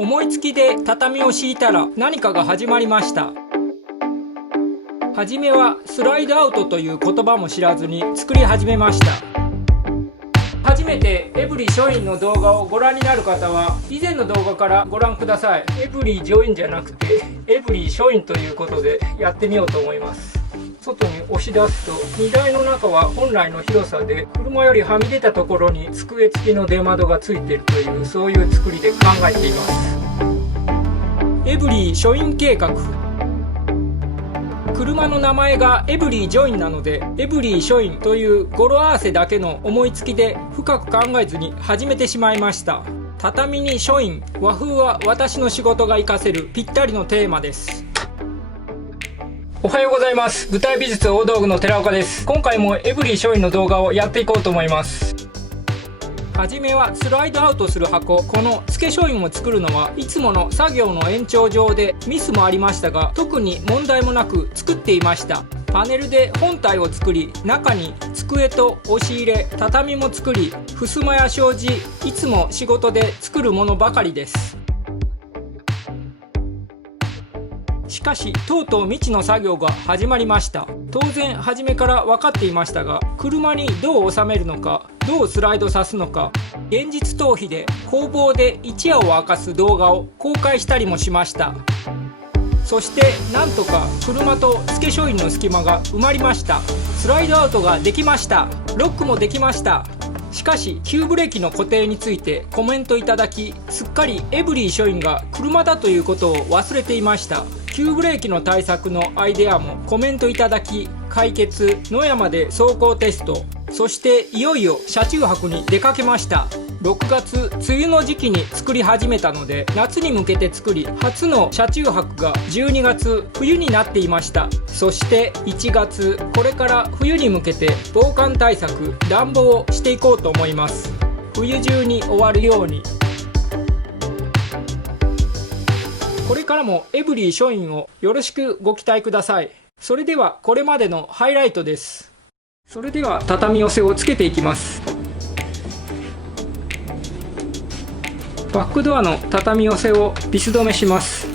思いつきで畳を敷いたら何かが始まりました。はじめはスライドアウトという言葉も知らずに作り始めました。初めてエブリィ書院の動画をご覧になる方は以前の動画からご覧ください。エブリィジョインじゃなくてエブリィ書院ということでやってみようと思います。外に押し出すと荷台の中は本来の広さで、車よりはみ出たところに机付きの出窓がついているという、そういう作りで考えています。エブリィ書院計画。車の名前がエブリィジョインなのでエブリィ書院という語呂合わせだけの思いつきで深く考えずに始めてしまいました。畳に書院、和風は私の仕事が活かせるぴったりのテーマです。おはようございます。舞台美術大道具の寺岡です。今回もエブリィ書院の動画をやっていこうと思います。はじめはスライドアウトする箱、この付け書院を作るのはいつもの作業の延長上でミスもありましたが、特に問題もなく作っていました。パネルで本体を作り、中に机と押し入れ、畳も作り、襖や障子、いつも仕事で作るものばかりです。しかしとうとう未知の作業が始まりました。当然初めから分かっていましたが、車にどう収めるのか、どうスライドさすのか、現実逃避で工房で一夜を明かす動画を公開したりもしました。そしてなんとか車と付け書院の隙間が埋まりました。スライドアウトができました。ロックもできました。しかし急ブレーキの固定についてコメントいただき、すっかりエブリィ書院が車だということを忘れていました。急ブレーキの対策のアイデアもコメントいただき、解決、野山で走行テスト、そしていよいよ車中泊に出かけました。6月梅雨の時期に作り始めたので夏に向けて作り、初の車中泊が12月冬になっていました。そして1月、これから冬に向けて防寒対策、暖房をしていこうと思います。冬中に終わるように。これからもエブリィ書院をよろしくご期待ください。それではこれまでのハイライトです。それでは畳寄せをつけていきます。バックドアの畳寄せをビス止めします。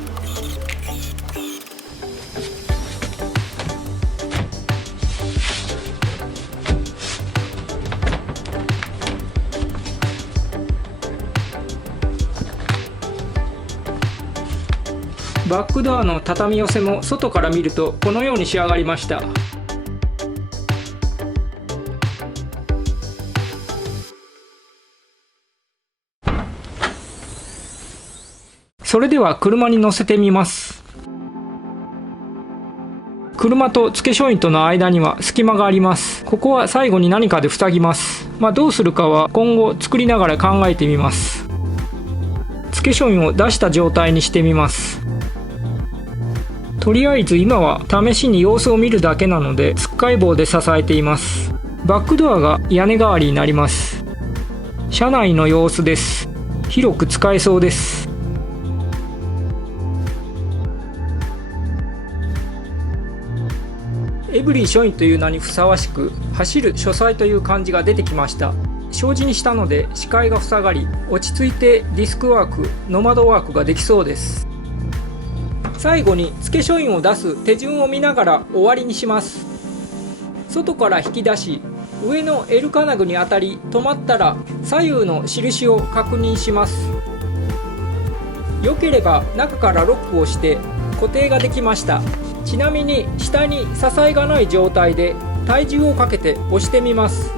バックドアの畳寄せも外から見るとこのように仕上がりました。それでは車に乗せてみます。車と付け書院との間には隙間があります。ここは最後に何かで塞ぎます。どうするかは今後作りながら考えてみます。付け書院を出した状態にしてみます。とりあえず今は試しに様子を見るだけなので、つっかい棒で支えています。バックドアが屋根代わりになります。車内の様子です。広く使えそうです。エブリィ書院という名にふさわしく、走る書斎という感じが出てきました。障子にしたので視界が塞がり、落ち着いてディスクワーク、ノマドワークができそうです。最後に付け書院を出す手順を見ながら終わりにします。外から引き出し、上の L 金具に当たり止まったら左右の印を確認します。良ければ中からロックをして固定ができました。ちなみに下に支えがない状態で体重をかけて押してみます。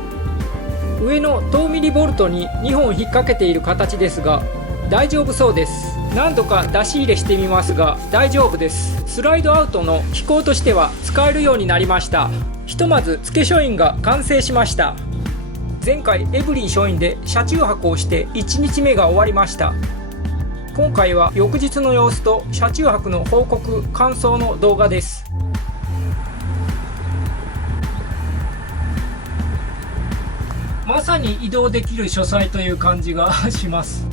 上の10ミリボルトに2本引っ掛けている形ですが大丈夫そうです。何度か出し入れしてみますが大丈夫です。スライドアウトの機構としては使えるようになりました。ひとまず付け書院が完成しました。前回エブリィ書院で車中泊をして1日目が終わりました。今回は翌日の様子と車中泊の報告感想の動画です。まさに移動できる書斎という感じがします。